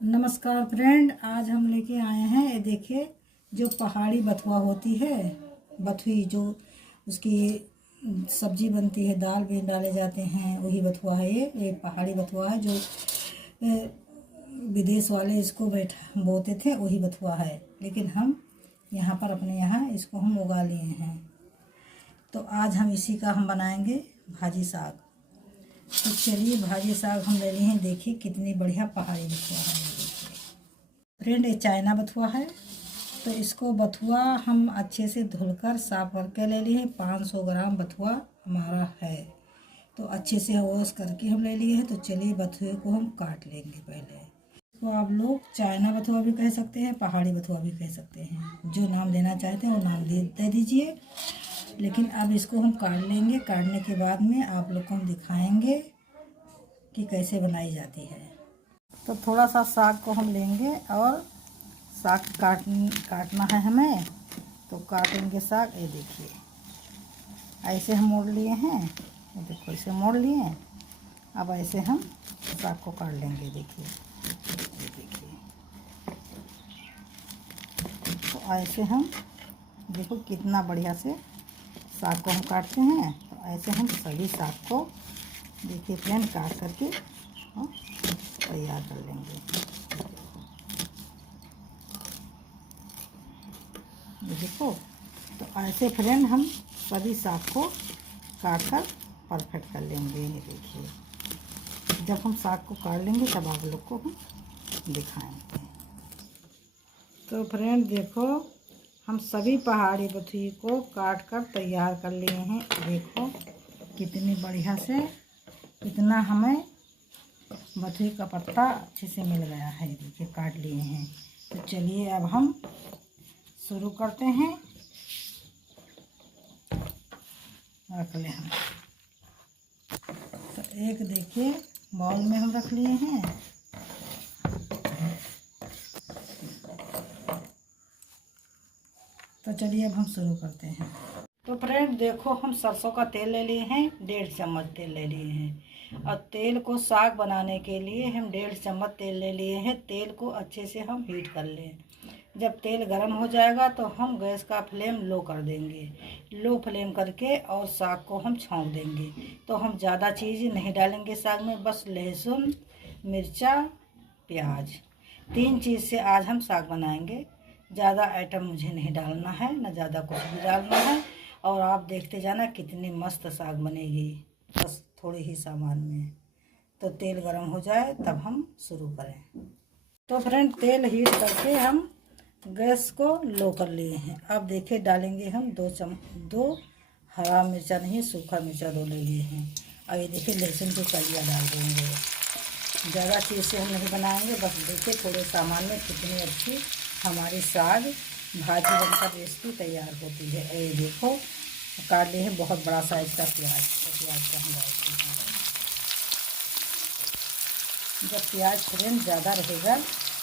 नमस्कार फ्रेंड, आज हम लेके आए हैं ये देखिए जो पहाड़ी बथुआ होती है, बथुई जो उसकी सब्जी बनती है, दाल भी डाले जाते हैं, वही बथुआ है। ये पहाड़ी बथुआ है जो विदेश वाले इसको बोते थे, वही बथुआ है। लेकिन हम यहाँ पर अपने यहाँ इसको हम उगा लिए हैं। तो आज हम इसी का हम बनाएंगे भाजी साग। तो चलिए भाजी साग हम ले लिए हैं। देखिए कितनी बढ़िया पहाड़ी बथुआ है। फ्रेंड ये चाइना बथुआ है। तो इसको बथुआ हम अच्छे से धुलकर साफ करके ले लिए हैं। 500 ग्राम बथुआ हमारा है, तो अच्छे से वॉश करके हम ले लिए हैं। तो चलिए बथुए को हम काट लेंगे पहले। तो आप लोग चाइना बथुआ भी कह सकते हैं, पहाड़ी बथुआ भी कह सकते हैं, जो नाम देना चाहते हैं वो नाम दे दीजिए। लेकिन अब इसको हम काट लेंगे। काटने के बाद में आप लोग को हम दिखाएंगे कि कैसे बनाई जाती है। तो थोड़ा सा साग को हम लेंगे और साग काटना है हमें। तो काटेंगे साग। ये देखिए ऐसे हम मोड़ लिए हैं। ये देखो ऐसे मोड़ लिए। अब ऐसे हम साग को काट लेंगे। देखिए ये देखिए। तो ऐसे हम देखो कितना बढ़िया से साग को हम काटते हैं। तो ऐसे हम सभी साग को देखिए फ्रेंड काट करके तैयार कर लेंगे। ये देखो। तो ऐसे फ्रेंड हम सभी साग को काट कर परफेक्ट कर लेंगे। ये देखिए जब हम साग को काट लेंगे तब आप लोग को हम दिखाएंगे। तो फ्रेंड देखो हम सभी पहाड़ी बथुए को काट कर तैयार कर लिए हैं। देखो कितनी बढ़िया से कितना हमें बथुए का पत्ता अच्छे से मिल गया है। देखिए काट लिए हैं। तो चलिए अब हम शुरू करते हैं। रख ले हम। तो एक देखिए बाउल में हम रख लिए हैं। तो चलिए अब हम शुरू करते हैं। तो फ्रेंड देखो हम सरसों का तेल ले लिए हैं। 1.5 चम्मच तेल ले लिए हैं। और तेल को साग बनाने के लिए हम 1.5 चम्मच तेल ले लिए हैं। तेल को अच्छे से हम हीट कर लें। जब तेल गर्म हो जाएगा तो हम गैस का फ्लेम लो कर देंगे। लो फ्लेम करके और साग को हम छौंक देंगे। तो हम ज़्यादा चीज़ नहीं डालेंगे साग में, बस लहसुन, मिर्चा, प्याज, 3 चीज़ से आज हम साग बनाएंगे। ज़्यादा आइटम मुझे नहीं डालना है, ना ज़्यादा कुछ भी डालना है। और आप देखते जाना कितनी मस्त साग बनेगी, बस थोड़े ही सामान में। तो तेल गरम हो जाए तब हम शुरू करें। तो फ्रेंड तेल हीट करके हम गैस को लो कर लिए हैं। अब देखिए डालेंगे हम 2 हरा मिर्चा नहीं, सूखा मिर्चा 2 ले लिए हैं। और ये देखिए लहसुन की कलियाँ डाल देंगे। ज़्यादा चीज़ से हम नहीं बनाएंगे, बस देखिए थोड़े सामान में कितनी अच्छी हमारी साग भाजी बनकर रेसिपी तैयार होती है। ये देखो काट लिए हैं बहुत बड़ा साइज का प्याज। तो प्याज का हम डालते हैं। जब प्याज फ्रेंड ज़्यादा रहेगा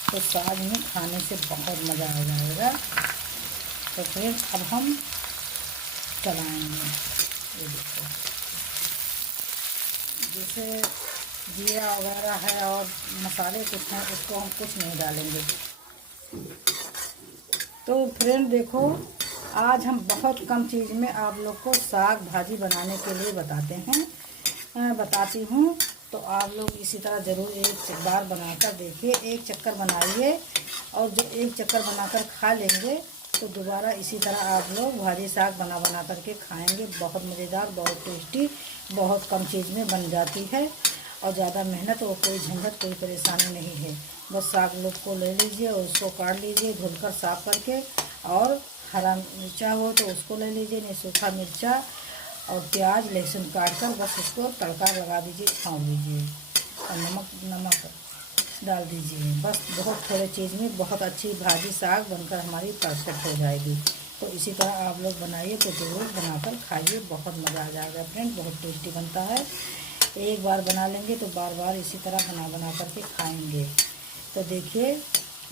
तो साग में खाने से बहुत मज़ा आ जाएगा। तो फिर अब हम चलाएँगे। ये देखो जैसे जीरा वगैरह है और मसाले कुछ हैं, उसको हम कुछ नहीं डालेंगे। तो फ्रेंड देखो आज हम बहुत कम चीज़ में आप लोग को साग भाजी बनाने के लिए बताती हूँ। तो आप लोग इसी तरह ज़रूर एक बार बनाकर देखिए। एक चक्कर बनाइए और जो एक चक्कर बनाकर खा लेंगे तो दोबारा इसी तरह आप लोग भाजी साग बना करके खाएंगे। बहुत मज़ेदार, बहुत टेस्टी, बहुत कम चीज़ में बन जाती है। और ज़्यादा मेहनत और कोई झंझट, कोई परेशानी नहीं है। बस साग लोग को ले लीजिए और उसको काट लीजिए धुलकर साफ करके। और हरा मिर्चा हो तो उसको ले लीजिए, नहीं सूखा मिर्चा और प्याज लहसुन काट कर बस उसको तड़का लगा दीजिए, छौंक दीजिए और नमक डाल दीजिए। बस बहुत थोड़े चीज़ में बहुत अच्छी भाजी साग बनकर हमारी परफेक्ट हो जाएगी। तो इसी तरह आप लोग बनाइए, तो ज़रूर बनाकर खाइए, बहुत मज़ा आ जाएगा फ्रेंड, बहुत टेस्टी बनता है। एक बार बना लेंगे तो बार बार इसी तरह बना करके खाएंगे। तो देखिए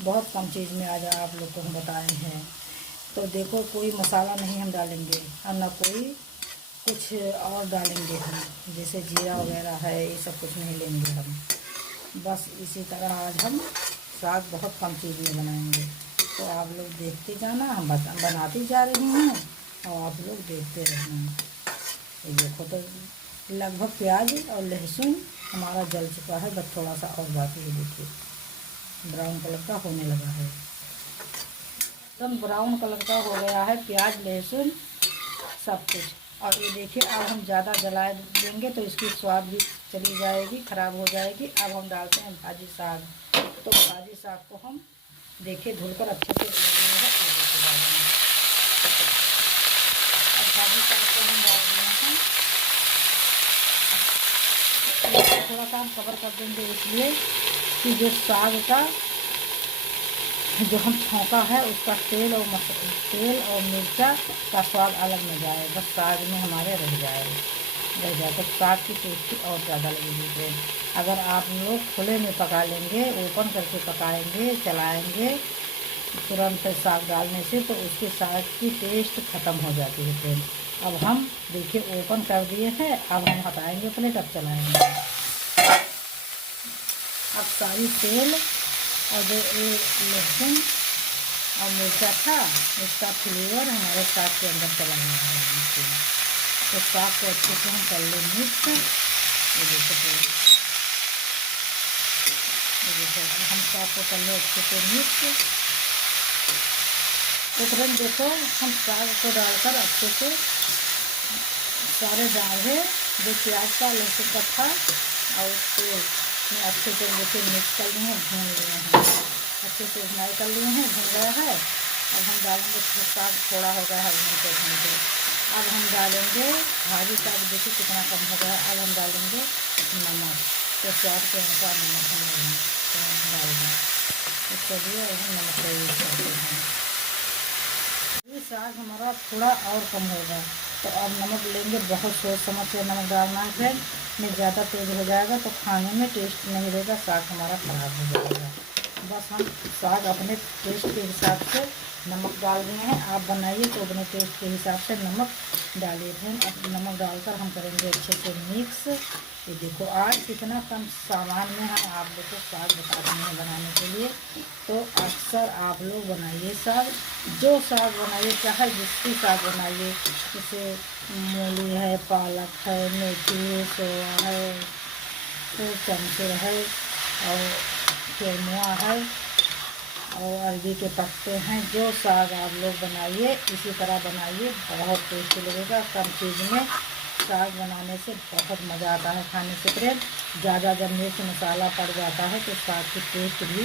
बहुत कम चीज़ में आज आप लोग को हम बताए हैं। तो देखो कोई मसाला नहीं हम डालेंगे और ना कोई कुछ और डालेंगे हम, जैसे जीरा वगैरह है, ये सब कुछ नहीं लेंगे हम। बस इसी तरह आज हम साग बहुत कम चीज़ में बनाएंगे। तो आप लोग देखते जाना, हम बनाती जा रही हैं और आप लोग देखते रहना। ये देखो तो लगभग प्याज और लहसुन हमारा जल चुका है, बस थोड़ा सा और बाकी है। देखिए ब्राउन कलर का होने लगा है, एकदम ब्राउन कलर का हो गया है प्याज लहसुन सब कुछ। और ये देखिए अब हम ज़्यादा जला देंगे तो इसकी स्वाद भी चली जाएगी, ख़राब हो जाएगी। अब हम डालते हैं भाजी साग। तो भाजी साग को हम देखिए धुलकर अच्छे से धुल लिए हैं। अब भाजी साग को हम डाल दिए हैं, थोड़ा सा हम कवर कर देंगे इसलिए कि जो साग का जो हम छौंका है उसका तेल और मिर्चा का स्वाद अलग न जाए, बस साग में हमारे रह जाए तो साग की टेस्टी और ज़्यादा लगेगी। अगर आप लोग खुले में पका लेंगे, ओपन करके पकाएंगे, चलाएंगे तुरंत साग डालने से, तो उसके साग की टेस्ट ख़त्म हो जाती है फ्रेंड। अब हम देखिए ओपन कर दिए हैं, अब हम हटाएंगे प्लेट, अब चलाएंगे। अब सारी तेल और जो लहसुन और मिर्चा था उसका फ्लेवर हमारे साग के अंदर चला गया है। तो साग को अच्छे से हम कर लें मिक्स। ये देखो हम साग को कर ले अच्छे से मिक्स। तो फ्रेंड देखो हम साग को डालकर अच्छे से सारे डाले, जो प्याज का लहसुन का था और तेल में अच्छे से देखिए मिक्स कर लिए हैं, भून लिए हैं, अच्छे से फ्राई कर लिए हैं, भून गया है। अब हम डालेंगे साग, थोड़ा हो गया है भूनते। अब हम डालेंगे भाजी साग, देखिए कितना कम हो गया। अब हम डालेंगे नमक, तो स्वाद के अनुसार नमक हम डाल दें। तो चलिए अब हम नमक का यूज़ करते हैं। ये साग हमारा थोड़ा और कम होगा, तो अब नमक लेंगे, बहुत सोच समझ के नमक डालना है फ्रेंड। नहीं ज़्यादा तेज़ हो जाएगा तो खाने में टेस्ट नहीं रहेगा, साग हमारा ख़राब हो जाएगा। बस हम साग अपने टेस्ट के हिसाब से नमक डाल रहे हैं, आप बनाइए तो अपने टेस्ट के हिसाब से नमक डालिए फ्रेंड। अब नमक डालकर हम करेंगे अच्छे से मिक्स। ये देखो आज कितना कम सामान में हम आप लोग को साग बता रहे हैं बनाने के लिए। तो अक्सर आप लोग बनाइए साग, जो साग बनाइए, चाहे जिसकी साग बनाइए, जैसे मूली है, पालक है, मेथी है, सोया है, तो चमचर है और केमुआ है और अरबी के पत्ते हैं। जो साग आप लोग बनाइए इसी तरह बनाइए, बहुत टेस्टी लगेगा। कम चीज़ में साग बनाने से बहुत मज़ा आता है खाने से फ्रेंड। ज़्यादा जब मिर्च मसाला पड़ जाता है तो साग की टेस्ट भी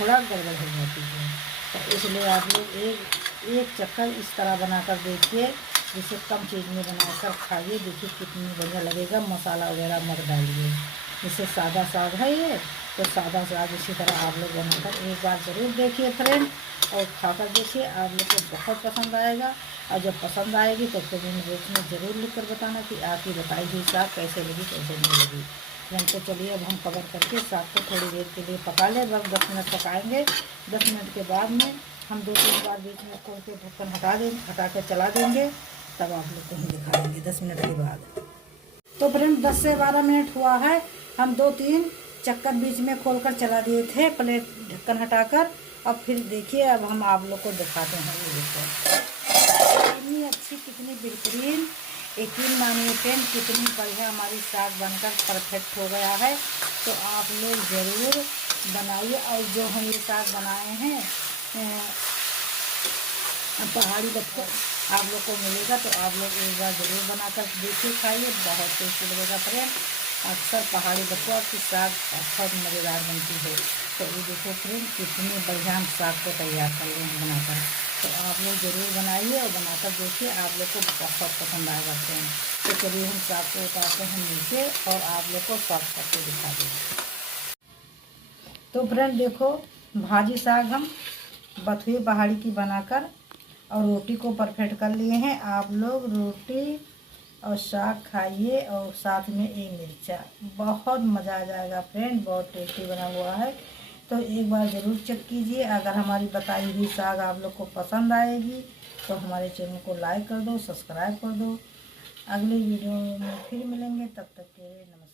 थोड़ा गड़बड़ हो जाती है। तो इसलिए आप लोग एक चक्कर इस तरह बनाकर देखिए, जिसे कम चीज़ में बनाकर खाइए, देखिए कितनी बढ़िया लगेगा। मसाला वगैरह मत डालिए, जैसे सादा साग है ये, तो सादा साग इसी तरह आप लोग बनाकर एक बार ज़रूर देखिए फ्रेंड, और खाकर देखिए, आप लोग को बहुत पसंद आएगा। और जब पसंद आएगी तो कमेंट बॉक्स में ज़रूर लिखकर बताना कि आपकी बताई हुई साग कैसे लगी, कैसे नहीं लगी फ्रेंड। तो चलिए अब हम कवर करके साग को थोड़ी देर के लिए पका लें, बस 10 मिनट पकाएंगे। 10 मिनट के बाद में हम 2-3 बार बीच में खोल के ढक्कन हटा के चला देंगे, तब आप लोग को हम दिखा देंगे 10 मिनट के बाद। तो फ्रेंड 10 से 12 मिनट हुआ है, हम 2-3 चक्कर बीच में खोलकर चला दिए थे, प्लेट ढक्कन हटाकर। अब फिर देखिए, अब हम आप लोग को दिखाते हैं। ये देखो कितनी अच्छी, कितनी बेहतरीन, यकीन मानिए फ्रेंड, कितनी बढ़िया हमारी साग बनकर परफेक्ट हो गया है। तो आप लोग ज़रूर बनाइए। और जो हम ये साग बनाए हैं पहाड़ी बच्चों आप लोग को मिलेगा, तो आप लोग एक बार ज़रूर बनाकर देखिए, खाइए, बहुत टेस्टी लगेगा फ्रेंड। अक्सर पहाड़ी बच्चों की साग बहुत मज़ेदार बनती है। तो ये देखो फ्रेंड कितनी बढ़िया हम साग को तैयार कर रहे हैं बनाकर। तो आप लोग ज़रूर बनाइए और बनाकर देखिए, आप लोग को बहुत पसंद आएगा फ्रेंड। तो चलिए हम साग को उतारते हैं नीचे और आप लोग को सर्व करके दिखा देंगे। तो फ्रेंड देखो भाजी साग हम बथुए पहाड़ी की बनाकर और रोटी को परफेक्ट कर लिए हैं। आप लोग रोटी और साग खाइए और साथ में एक मिर्चा, बहुत मज़ा आ जाएगा फ्रेंड, बहुत टेस्टी बना हुआ है। तो एक बार ज़रूर चेक कीजिए। अगर हमारी बताई हुई साग आप लोग को पसंद आएगी तो हमारे चैनल को लाइक कर दो, सब्सक्राइब कर दो। अगले वीडियो में फिर मिलेंगे, तब तक के लिए नमस्कार।